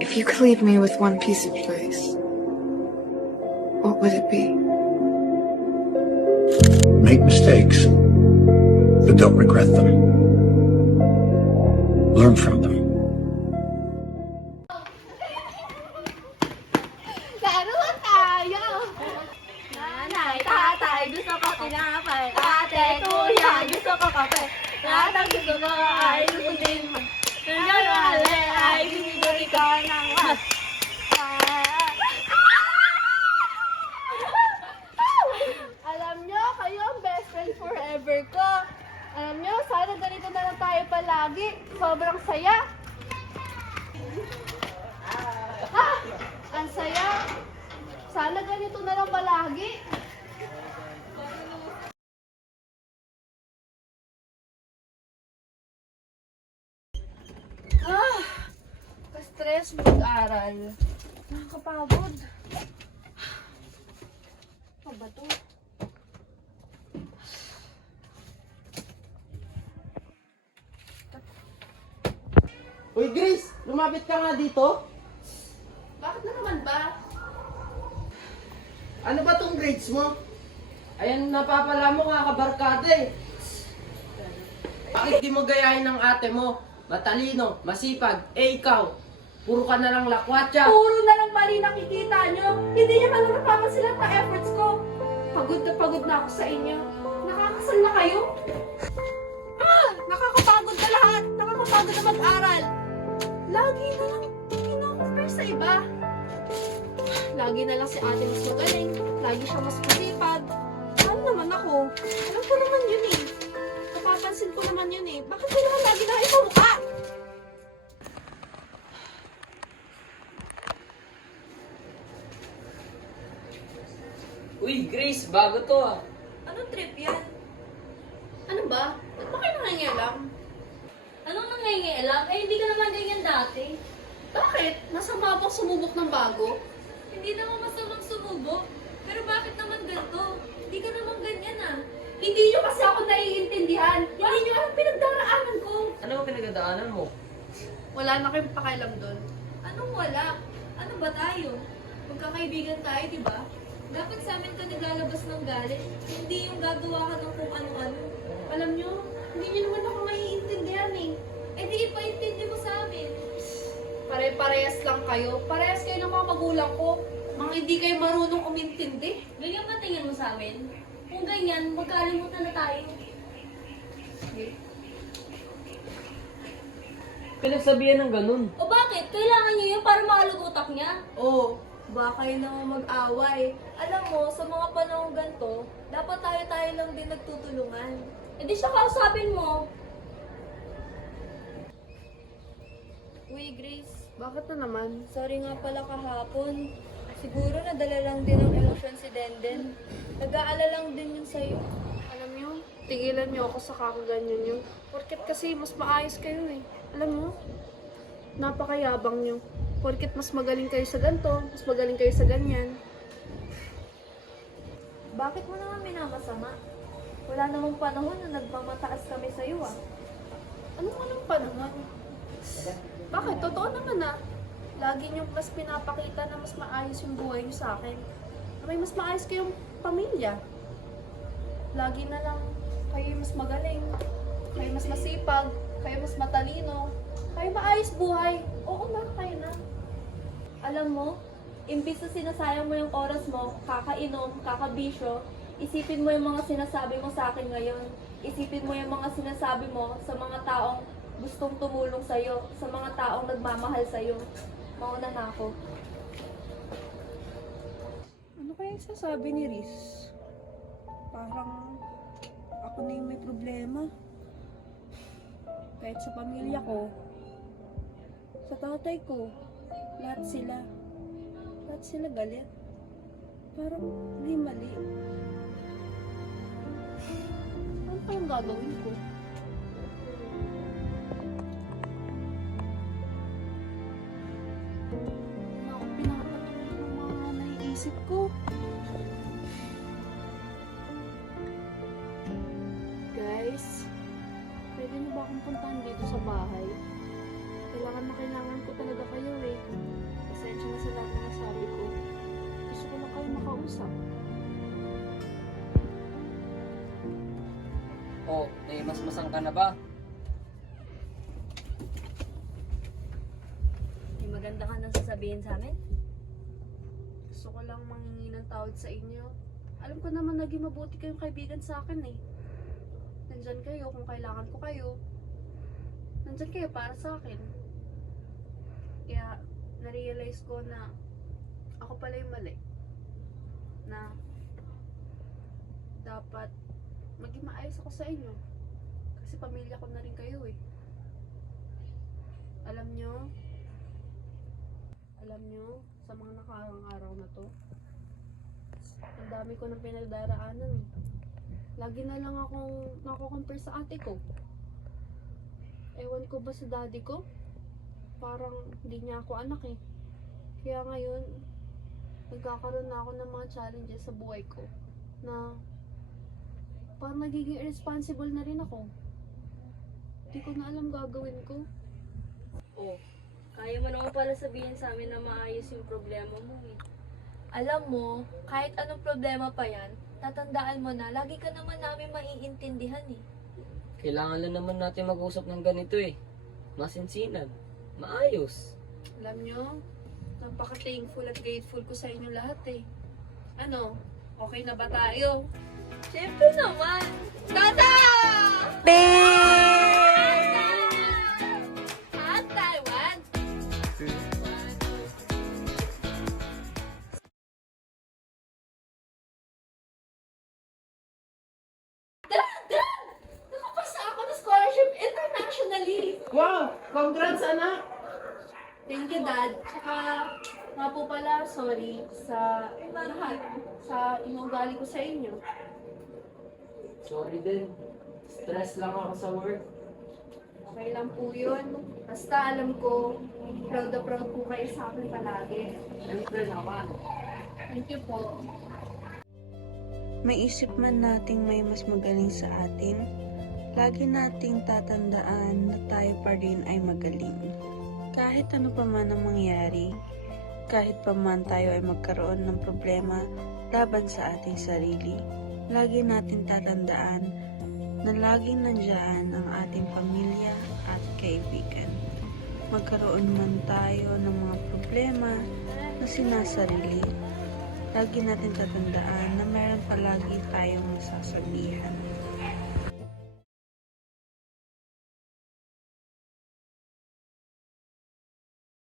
If you could leave me with one piece of advice, what would it be? Make mistakes, but don't regret them. Learn from them. Laro tayo! Nanay, tatay, gusto ko tinapay. Ate, kuya, gusto ko kape. Lahat ang gusto ko ay susundin mo. Ngayon, ay binibigay ka ng mas. Alam nyo, kayo ang best friend forever ko. Alam nyo, sana ganito na lang tayo palagi. Sobrang saya. Ang saya. Sana ganito na lang palagi. Ka-stress mag-aral. Nakakapagod. Ano ba to? Uy, Grace! Lumapit ka nga dito. Bakit na naman ba? Ano ba tong grades mo? Ayan, napapala mo kakabarkada eh. Bakit di mo gayahin ng ate mo? Matalino, masipag, eh ikaw. Puro ka na lang lakwatsa. Puro na lang mali nakikita nyo. Hindi nyo man napapansin ang efforts ko. Pagod na ako sa inyo. Nakakasal na kayo? Nakakapagod na lahat. Nakakapagod na mag-aral. Lagi na lang kino-compare sa iba. Lagi na lang si ate mas magaling. Lagi siya mas masipag. Ano naman ako? Alam ko naman yun eh. Napapansin ko naman yun eh. Bakit ko naman lagi na kayo mukha? Uy, Grace, bago to ah. Anong trip yan? Ano ba? Ba't ba kayo nangangialam? Anong nangyayailam? Eh, hindi ka naman ganyan dati. Bakit? Masama bang sumubok ng bago? Hindi naman masamang sumubok. Pero bakit naman ganito? Hindi ka naman ganyan ah. Hindi nyo kasi ako naiintindihan. Hindi nyo alam pinagdaraanan ko. Ano ba pinagdadaanan mo? Wala na kayong pakialam doon. Anong wala? Ano ba tayo? Magkakaibigan tayo, di ba? Dapat sa amin ka naglalabas ng galit. Hindi yung gagawa ka ng kung ano-ano. Alam nyo, hindi nyo naman ako maiintindihan eh. Eh di ipaintindi mo sa amin. Pare-parehas lang kayo. Parehas kayo ng mga magulang ko. Mga hindi kayo marunong umintindi. Ganyan ba tingin mo sa amin? Kung ganyan, magkalimutan na tayo. Pinagsabihan ng ganun. O bakit? Kailangan niyo yun para maalog utak niya? Oo. Baka kayo naman mag-away. Alam mo, sa mga panahon ganito, dapat tayo-tayo lang din nagtutulungan. E di siya kausapin mo. Uy, Grace. Bakit na naman? Sorry nga pala kahapon. Siguro nadala lang din ng emosyon si Denden. Nag-aalala lang din yun sa'yo. Alam nyo, tigilan nyo ako sa kakaganyan nyo. Porket kasi mas maayos kayo eh. Alam nyo, napakayabang nyo. Porket mas magaling kayo sa ganito, mas magaling kayo sa ganyan. Bakit mo naman minamasama? Wala namang panahon na nagmamataas kami sa'yo ah. Anong panahon? Bakit? Totoo naman ah. Lagi nyo mas pinapakita na mas maayos yung buhay nyo sa akin. Na may mas maayos kayong pamilya. Lagi na lang kayo mas magaling, kayo mas masipag, kayo mas matalino, kayo maayos buhay. Oo na, kayo na. Alam mo, imbis na sinasayang mo yung oras mo, kakainom, kakabisyo, isipin mo yung mga sinasabi mo sa akin ngayon. Isipin mo yung mga sinasabi mo sa mga taong gustong tumulong sa'yo, sa mga taong nagmamahal sa'yo. Mauna na ako. Ano kaya yung sasabi ni Riz? Parang ako na yung may problema. Kahit sa pamilya ko, sa tatay ko, lahat sila galit. Parang may mali. Ano kayang gagawin ko? Ako pinapatuloy ng mga naiisip ko. Guys, pwede niyo ba akong puntahan dito sa bahay? Kailangan na kailangan ko talaga kayo eh. mas masang ka na ba? May maganda ka nang sasabihin sa amin? Gusto ko lang manghingi ng tawad sa inyo. Alam ko naman naging mabuti kayong kaibigan sa akin eh. Nandyan kayo kung kailangan ko kayo. Nandyan kayo para sa akin. Kaya, na-realize ko na ako pala yung mali. Na dapat maging maayos ako sa inyo. Kasi pamilya ko na rin kayo eh. Alam nyo, sa mga nakaraang araw na to, ang dami ko nang pinagdaraanan eh. Lagi na lang akong nako-compare sa ate ko. Ewan ko ba sa daddy ko? Parang hindi niya ako anak eh. Kaya ngayon, nagkakaroon na ako ng mga challenges sa buhay ko na parang nagiging irresponsible na rin ako. Hindi ko na alam gagawin ko. Oh, kaya mo naman pala sabihin sa amin na maayos yung problema mo eh. Alam mo, kahit anong problema pa yan, tatandaan mo na lagi ka naman namin maiintindihan eh. Kailangan lang naman natin mag-usap ng ganito eh. Masinsinan. Maayos. Alam nyo, napaka-thankful at grateful ko sa inyo lahat eh. Ano, okay na ba tayo? Siyempre naman! Tata! Babe! At Taiwan! Nakapasa ako ng scholarship internationally! Wow! Congrats, anak! Thank you, Dad. Tsaka, nga po pala, sorry sa lahat. Sa inuugali ko sa inyo. Sorry din. Stress lang ako sa work. Okay lang po yun. Basta alam ko, proud na proud po kayo sa akin palagi. Siyempre naman. Thank you po. Maisip man nating may mas magaling sa atin, lagi nating tatandaan na tayo pa rin ay magaling. Kahit ano pa man ang mangyari, kahit pa man tayo ay magkaroon ng problema laban sa ating sarili, lagi natin tatandaan na laging nandiyan ang ating pamilya at kaibigan. Magkaroon man tayo ng mga problema na sinasarili, lagi natin tatandaan na meron palagi tayong masasabihan.